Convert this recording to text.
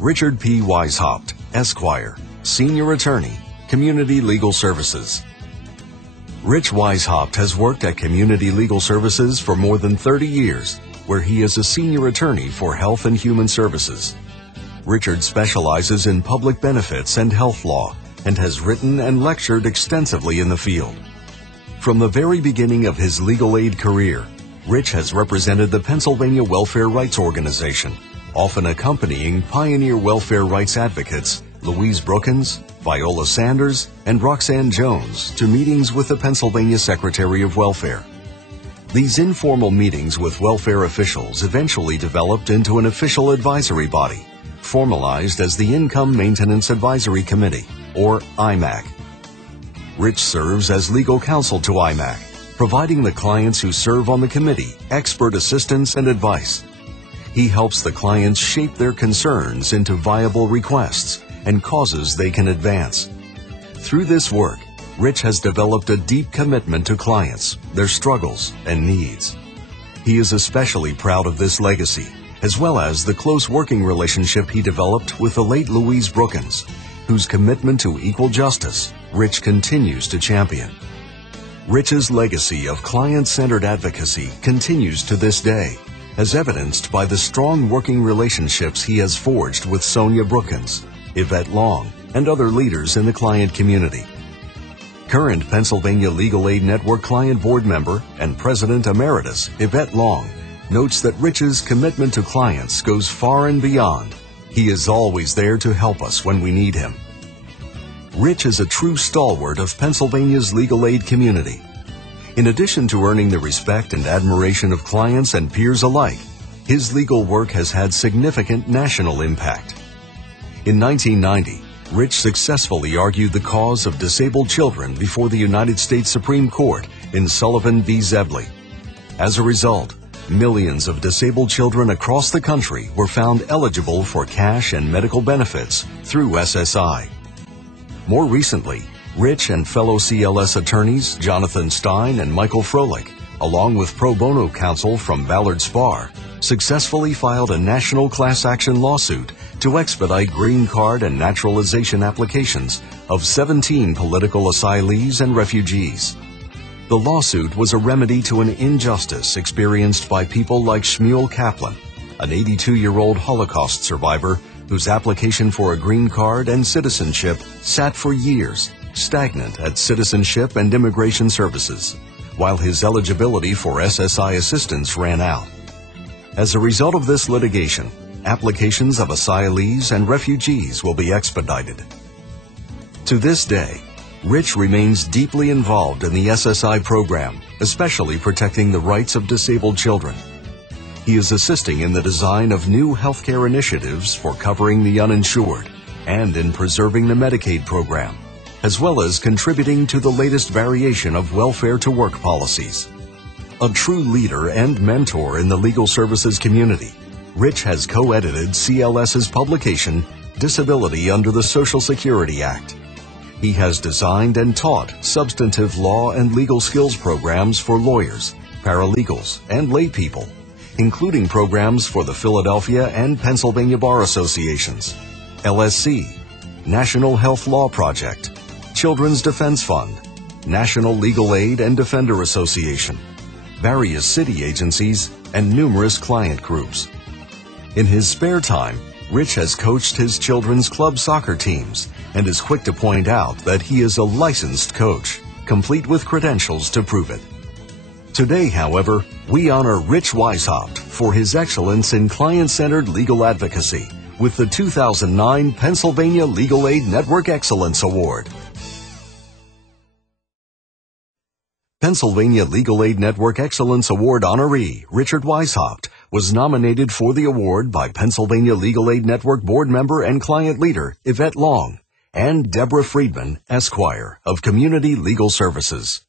Richard P. Weishaupt, Esquire, Senior Attorney, Community Legal Services. Rich Weishaupt has worked at Community Legal Services for more than 30 years, where he is a senior attorney for Health and Human Services. Richard specializes in public benefits and health law and has written and lectured extensively in the field. From the very beginning of his legal aid career, Rich has represented the Pennsylvania Welfare Rights Organization, often accompanying pioneer welfare rights advocates Louise Brookins, Viola Sanders, and Roxanne Jones to meetings with the Pennsylvania Secretary of Welfare. These informal meetings with welfare officials eventually developed into an official advisory body, formalized as the Income Maintenance Advisory Committee, or IMAC. Rich serves as legal counsel to IMAC, providing the clients who serve on the committee expert assistance and advice. He helps the clients shape their concerns into viable requests and causes they can advance. Through this work, Rich has developed a deep commitment to clients, their struggles, and needs. He is especially proud of this legacy, as well as the close working relationship he developed with the late Louise Brookins, whose commitment to equal justice Rich continues to champion. Rich's legacy of client-centered advocacy continues to this day, as evidenced by the strong working relationships he has forged with Sonia Brookins, Yvette Long, and other leaders in the client community. Current Pennsylvania Legal Aid Network Client Board member and President Emeritus Yvette Long notes that Rich's commitment to clients goes far and beyond. He is always there to help us when we need him. Rich is a true stalwart of Pennsylvania's legal aid community. In addition to earning the respect and admiration of clients and peers alike, his legal work has had significant national impact. In 1990, Rich successfully argued the cause of disabled children before the United States Supreme Court in Sullivan v. Zebley. As a result, millions of disabled children across the country were found eligible for cash and medical benefits through SSI. More recently, Rich and fellow CLS attorneys Jonathan Stein and Michael Froelich, along with pro bono counsel from Ballard Spahr, successfully filed a national class action lawsuit to expedite green card and naturalization applications of 17 political asylees and refugees. The lawsuit was a remedy to an injustice experienced by people like Shmuel Kaplan, an 82-year-old Holocaust survivor whose application for a green card and citizenship sat for years, stagnant at Citizenship and Immigration Services, while his eligibility for SSI assistance ran out. As a result of this litigation, applications of asylees and refugees will be expedited. To this day, Rich remains deeply involved in the SSI program, especially protecting the rights of disabled children. He is assisting in the design of new healthcare initiatives for covering the uninsured and in preserving the Medicaid program, as well as contributing to the latest variation of welfare-to-work policies. A true leader and mentor in the legal services community, Rich has co-edited CLS's publication, Disability Under the Social Security Act. He has designed and taught substantive law and legal skills programs for lawyers, paralegals, and laypeople, including programs for the Philadelphia and Pennsylvania Bar Associations, LSC, National Health Law Project, Children's Defense Fund, National Legal Aid and Defender Association, various city agencies, and numerous client groups. In his spare time, Rich has coached his children's club soccer teams and is quick to point out that he is a licensed coach, complete with credentials to prove it. Today, however, we honor Rich Weishaupt for his excellence in client-centered legal advocacy with the 2009 Pennsylvania Legal Aid Network Excellence Award. Pennsylvania Legal Aid Network Excellence Award honoree Richard Weishaupt was nominated for the award by Pennsylvania Legal Aid Network board member and client leader Yvette Long and Deborah Friedman, Esquire, of Community Legal Services.